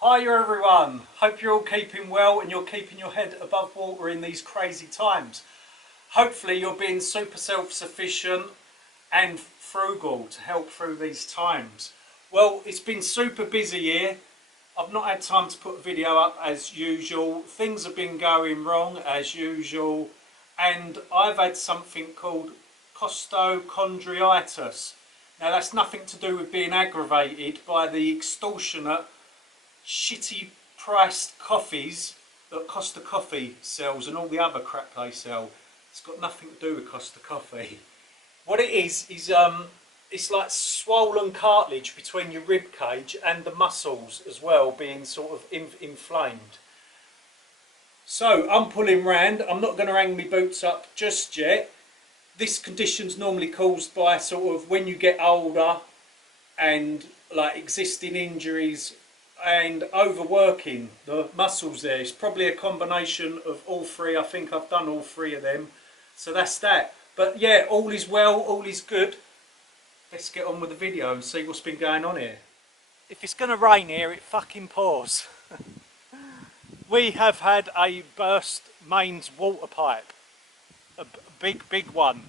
Hiya everyone, hope you're all keeping well and you're keeping your head above water in these crazy times. Hopefully you're being super self-sufficient and frugal to help through these times. Well, it's been super busy here. I've not had time to put a video up as usual. Things have been going wrong as usual, and I've had something called costochondritis. Now that's nothing to do with being aggravated by the extortionate shitty priced coffees that Costa Coffee sells and all the other crap they sell. It's got nothing to do with Costa Coffee. What it is it's like swollen cartilage between your rib cage and the muscles as well being sort of inflamed. So I'm pulling round. I'm not going to hang my boots up just yet. This condition's normally caused by sort of when you get older and like existing injuries and overworking the muscles there. It's probably a combination of all three. I think I've done all three of them. So that's that. But yeah, all is well, all is good. Let's get on with the video and see what's been going on here. If it's going to rain here, it fucking pours. We have had a burst mains water pipe. A big one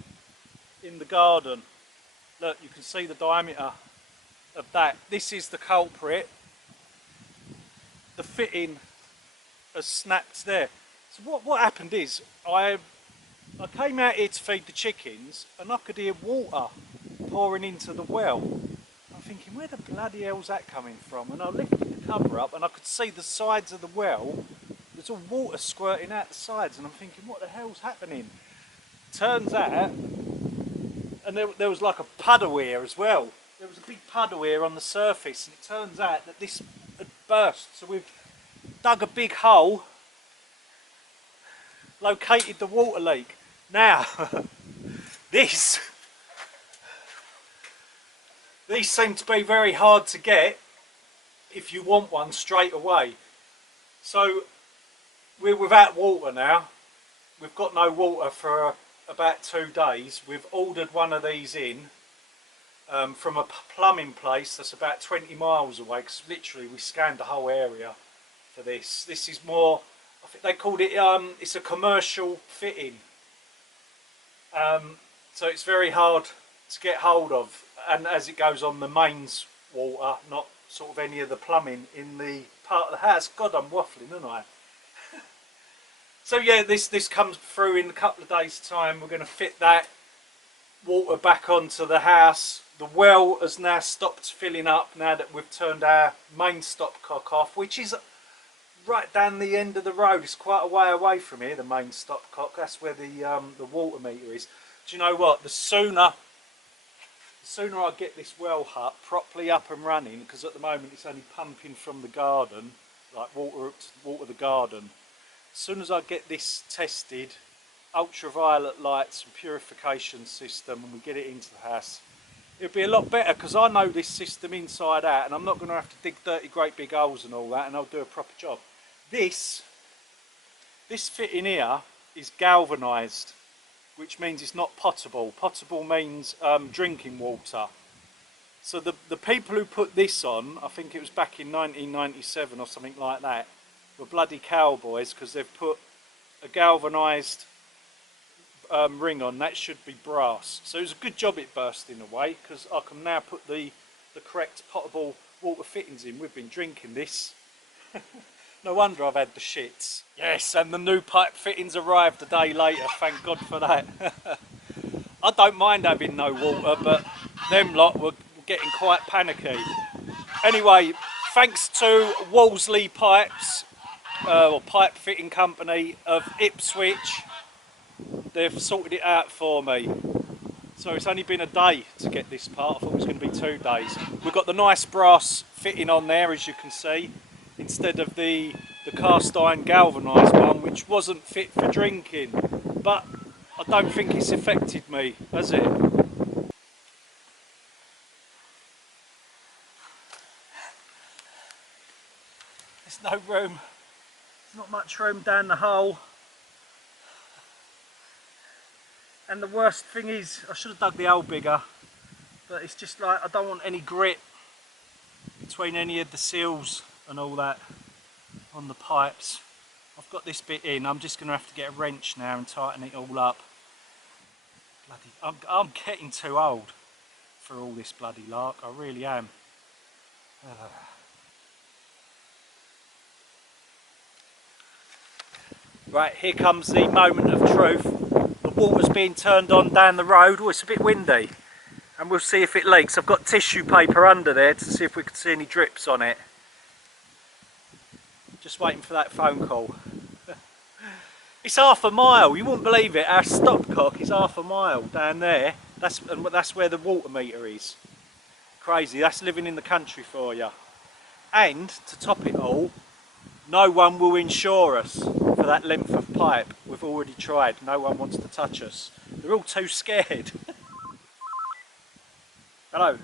in the garden. Look, you can see the diameter of that. This is the culprit. The fitting has snapped there. So what happened is I came out here to feed the chickens and I could hear water pouring into the well. I'm thinking, where the bloody hell's that coming from? And I lifted the cover up and I could see the sides of the well. There's all water squirting out the sides, and I'm thinking, what the hell's happening? Turns out, and there was like a puddle here as well. There was a big puddle here on the surface, and it turns out that this had burst. So we've dug a big hole, located the water leak. Now, these seem to be very hard to get if you want one straight away. So we're without water now. We've got no water for about 2 days. We've ordered one of these in from a plumbing place that's about 20 miles away, because literally we scanned the whole area for this. This is more, I think they called it, it's a commercial fitting. So it's very hard to get hold of, and as it goes on the mains water, not sort of any of the plumbing in the part of the house. God, I'm waffling, aren't I? So yeah, this comes through in a couple of days' time. We're going to fit that water back onto the house. The well has now stopped filling up now that we've turned our main stopcock off, which is right down the end of the road. It's quite a way away from here, the main stopcock. That's where the water meter is. Do you know what? The sooner I get this well hut properly up and running, because at the moment it's only pumping from the garden, like water the garden. As soon as I get this tested, ultraviolet lights and purification system, and we get it into the house, it'll be a lot better, because I know this system inside out, and I'm not going to have to dig dirty great big holes and all that, and I'll do a proper job. This fitting here is galvanised, which means it's not potable. Potable means drinking water. So the people who put this on, I think it was back in 1997 or something like that, were bloody cowboys, because they've put a galvanised ring on. That should be brass. So it was a good job it burst in a way, because I can now put the correct potable water fittings in. We've been drinking this. No wonder I've had the shits. Yes, and the new pipe fittings arrived a day later, thank God for that. I don't mind having no water, but them lot were getting quite panicky. Anyway, thanks to Wolseley Pipes, or Pipe Fitting Company of Ipswich, they've sorted it out for me. So it's only been a day to get this part. I thought it was going to be 2 days. We've got the nice brass fitting on there, as you can see, instead of the cast iron galvanised one, which wasn't fit for drinking. But I don't think it's affected me, has it? There's no room. There's not much room down the hole. And the worst thing is, I should have dug the hole bigger, but it's just like I don't want any grit between any of the seals and all that on the pipes. I've got this bit in, I'm just going to have to get a wrench now and tighten it all up. Bloody, I'm getting too old for all this bloody lark, I really am. Right, here comes the moment of truth. The water's being turned on down the road. Oh, it's a bit windy. And we'll see if it leaks. I've got tissue paper under there to see if we can see any drips on it. Just waiting for that phone call. It's half a mile, you wouldn't believe it. Our stopcock is half a mile down there. That's where the water meter is. Crazy, that's living in the country for you. And to top it all, no one will insure us for that length of pipe. We've already tried, no one wants to touch us. They're all too scared. Hello.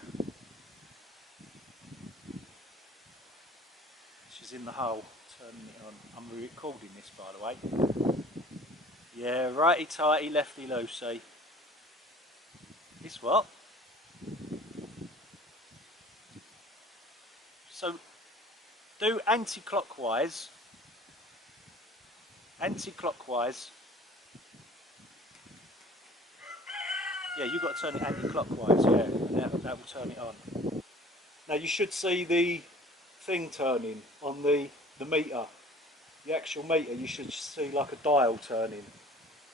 She's in the hole, turning it on. I'm recording this, by the way. Yeah, righty tighty, lefty loosey. This what? So, do anti-clockwise. Anti-clockwise. Yeah, you've got to turn it anti-clockwise, yeah. That will turn it on. Now you should see the thing turning on the meter. The actual meter, you should see like a dial turning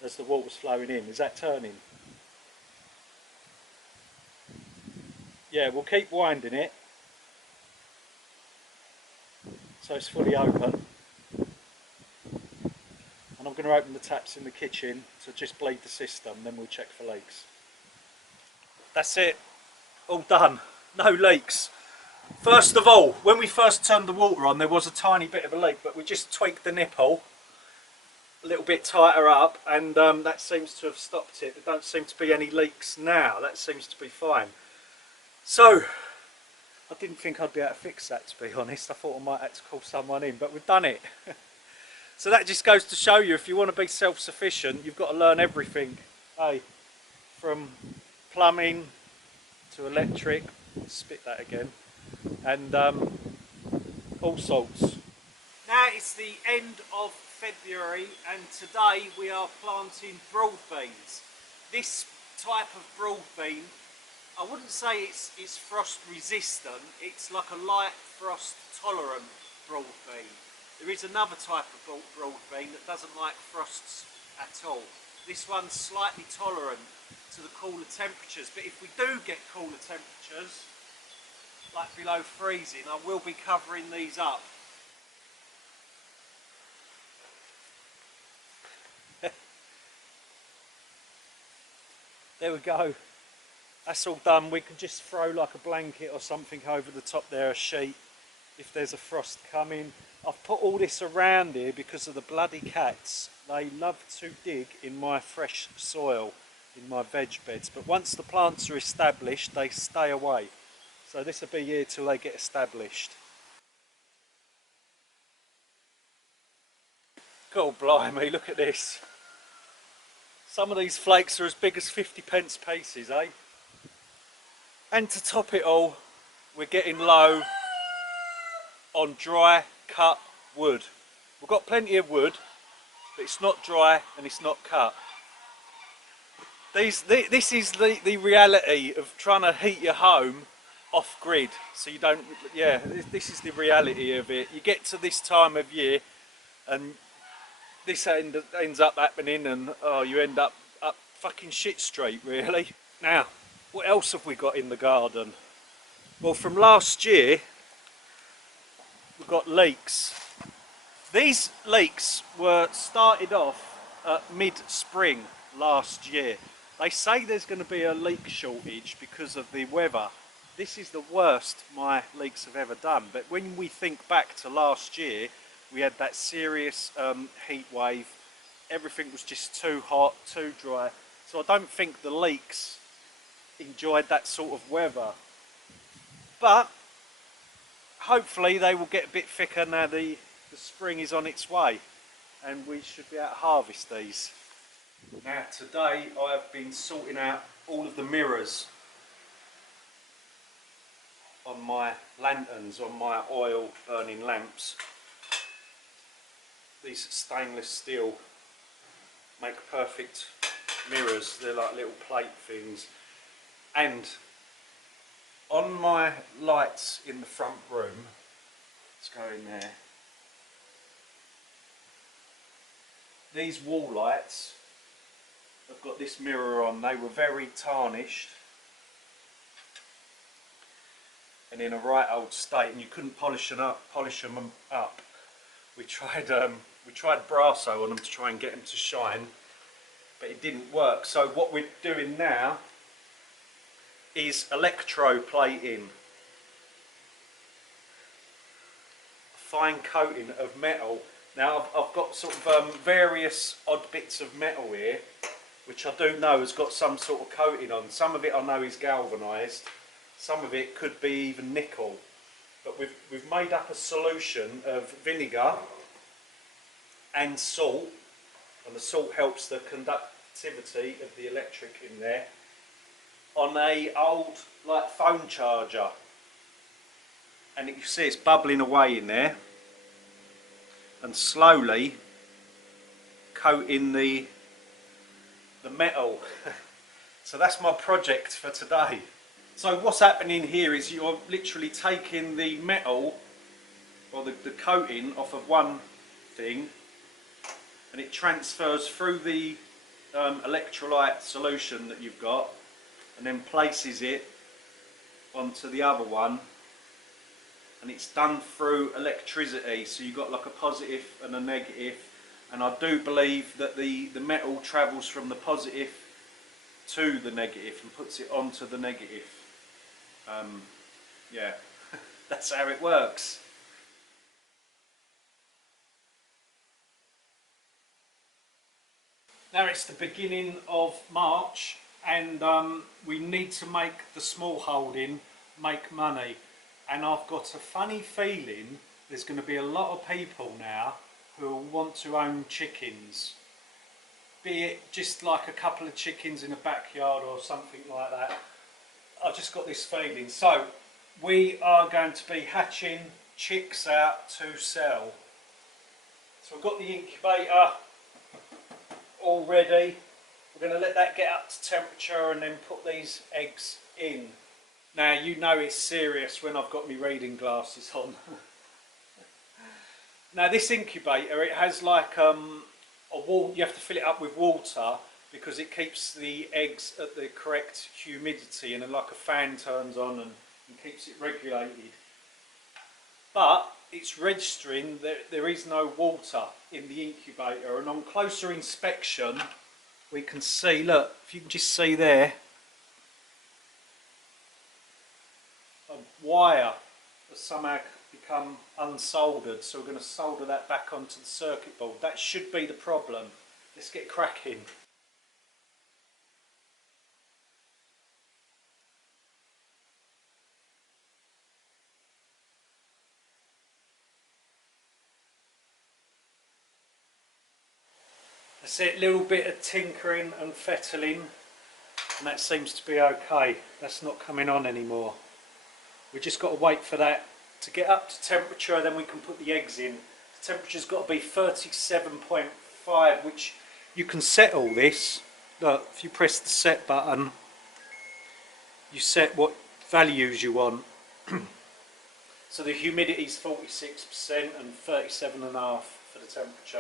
as the water's flowing in. Is that turning? Yeah, we'll keep winding it so it's fully open. And I'm going to open the taps in the kitchen to just bleed the system, then we'll check for leaks. That's it, all done, no leaks. First of all, when we first turned the water on, there was a tiny bit of a leak, but we just tweaked the nipple a little bit tighter up, and that seems to have stopped it. There don't seem to be any leaks now, that seems to be fine. So, I didn't think I'd be able to fix that, to be honest. I thought I might have to call someone in, but we've done it. So that just goes to show you, if you want to be self-sufficient, you've got to learn everything. Hey, from plumbing to electric, spit that again, and all sorts. Now it's the end of February, and today we are planting broad beans. This type of broad bean, I wouldn't say it's frost resistant, it's like a light frost tolerant broad bean. There is another type of broad bean that doesn't like frosts at all. This one's slightly tolerant to the cooler temperatures, but if we do get cooler temperatures, like below freezing, I will be covering these up. There we go. That's all done. We can just throw like a blanket or something over the top there, a sheet, if there's a frost coming. I've put all this around here because of the bloody cats. They love to dig in my fresh soil, in my veg beds, but once the plants are established, they stay away. So this will be here till they get established. God blimey, look at this. Some of these flakes are as big as 50p pieces, eh? And to top it all, we're getting low on dry cut wood. We've got plenty of wood, but it's not dry and it's not cut. This is the reality of trying to heat your home off grid, so you don't, yeah, this is the reality of it. You get to this time of year and this ends up happening, and oh, you end up fucking shit street, really. Now, what else have we got in the garden? Well, from last year, we've got leeks. These leeks were started off at mid-spring last year. They say there's going to be a leek shortage because of the weather. This is the worst my leeks have ever done, but when we think back to last year, we had that serious heat wave. Everything was just too hot, too dry. So I don't think the leeks enjoyed that sort of weather. But hopefully they will get a bit thicker now the spring is on its way, and we should be able to harvest these. Now today I have been sorting out all of the mirrors. on my lanterns, on my oil burning lamps. These stainless steel make perfect mirrors. They're like little plate things. And on my lights in the front room, let's go in there, these wall lights have got this mirror on. They were very tarnished and in a right old state, and you couldn't polish them up. We tried Brasso on them to try and get them to shine, but it didn't work. So what we're doing now is electroplating, a fine coating of metal. Now I've got sort of various odd bits of metal here, which I do know has got some sort of coating on. Some of it I know is galvanised, some of it could be even nickel. But we've made up a solution of vinegar and salt, and the salt helps the conductivity of the electric in there, on a old like phone charger, and you see it's bubbling away in there and slowly coating the metal. So that's my project for today. So what's happening here is you're literally taking the metal or the coating off of one thing, and it transfers through the electrolyte solution that you've got, and then places it onto the other one, and it's done through electricity. So you've got like a positive and a negative, and I do believe that the metal travels from the positive to the negative and puts it onto the negative. Yeah, that's how it works. Now it's the beginning of March, and we need to make the smallholding make money, and I've got a funny feeling there's going to be a lot of people now who want to own chickens, be it just like a couple of chickens in a backyard or something like that. I've just got this feeling. So we are going to be hatching chicks out to sell. So we've got the incubator all ready. We're going to let that get up to temperature and then put these eggs in. Now you know it's serious when I've got my reading glasses on. Now this incubator, it has like a wall, you have to fill it up with water because it keeps the eggs at the correct humidity, and then like a fan turns on and keeps it regulated. But it's registering that there is no water in the incubator, and on closer inspection we can see, look, if you can just see there, a wire has somehow become unsoldered, so we're going to solder that back onto the circuit board. That should be the problem. Let's get cracking. That's it, a little bit of tinkering and fettling, and that seems to be okay. That's not coming on anymore. We just got to wait for that to get up to temperature, then we can put the eggs in. The temperature's got to be 37.5, which you can set all this. Look, if you press the set button, you set what values you want. So the humidity is 46% and 37.5 for the temperature.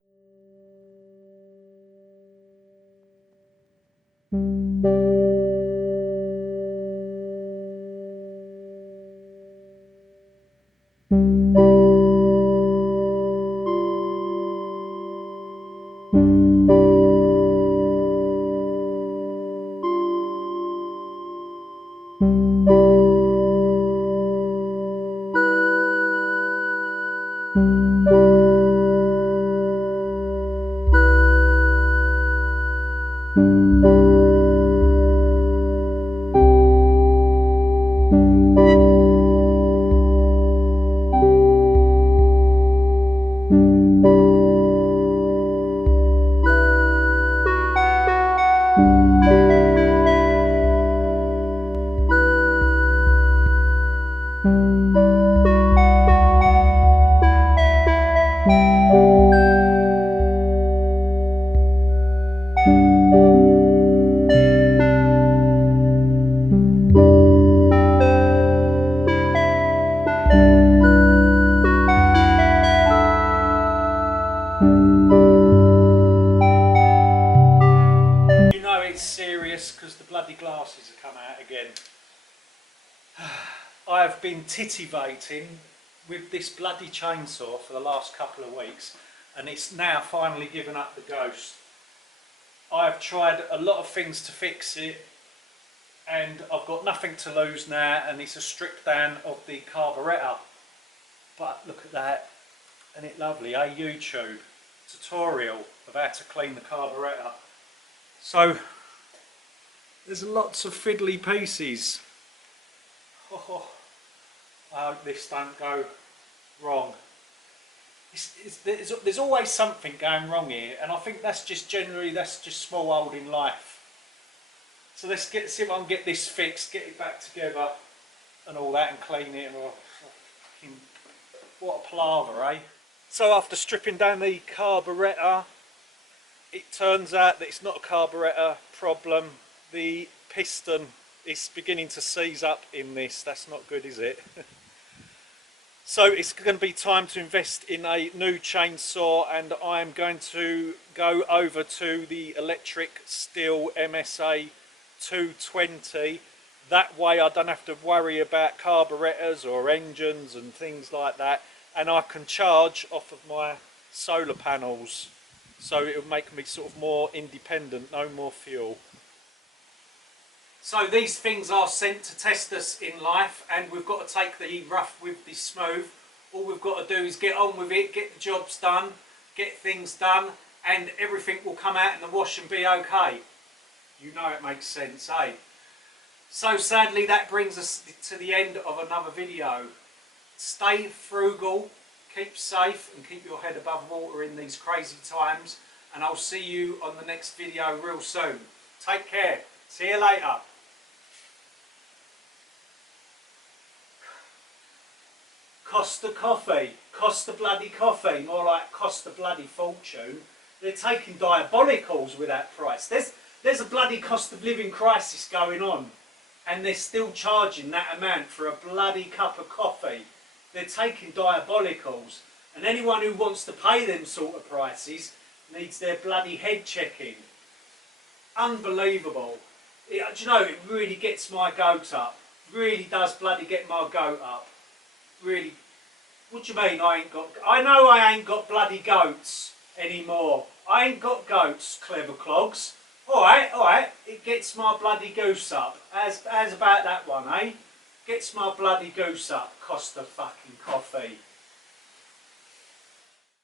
I've been titivating with this bloody chainsaw for the last couple of weeks, and it's now finally given up the ghost. I've tried a lot of things to fix it, and I've got nothing to lose now, and it's a strip down of the carburettor. But look at that, isn't it lovely? A YouTube tutorial of how to clean the carburettor. So there's lots of fiddly pieces. Oh, I hope this don't go wrong. There's always something going wrong here, and I think that's just generally, that's just smallholding life. So let's see if I can get this fixed, get it back together and all that, and clean it. Oh, what a palaver, eh? So after stripping down the carburettor, it turns out that it's not a carburettor problem. The piston is beginning to seize up in this. That's not good, is it? So it's going to be time to invest in a new chainsaw, and I'm going to go over to the electric Stihl MSA 220. That way I don't have to worry about carburettors or engines and things like that, and I can charge off of my solar panels, so it will make me sort of more independent, no more fuel. So these things are sent to test us in life, and we've got to take the rough with the smooth. All we've got to do is get on with it, get the jobs done, get things done, and everything will come out in the wash and be okay. You know it makes sense, eh? So sadly that brings us to the end of another video. Stay frugal, keep safe, and keep your head above water in these crazy times, and I'll see you on the next video real soon. Take care. See you later. Cost the coffee, cost the bloody coffee, more like cost the bloody fortune. They're taking diabolicals with that price. There's a bloody cost of living crisis going on, and they're still charging that amount for a bloody cup of coffee. They're taking diabolicals, and anyone who wants to pay them sort of prices needs their bloody head checking. Unbelievable. Do you know, it really gets my goat up. Really does bloody get my goat up. Really. What do you mean I ain't got... I know I ain't got bloody goats anymore. I ain't got goats, clever clogs. Alright, it gets my bloody goose up. How's about that one, eh? Gets my bloody goose up, cost a fucking coffee.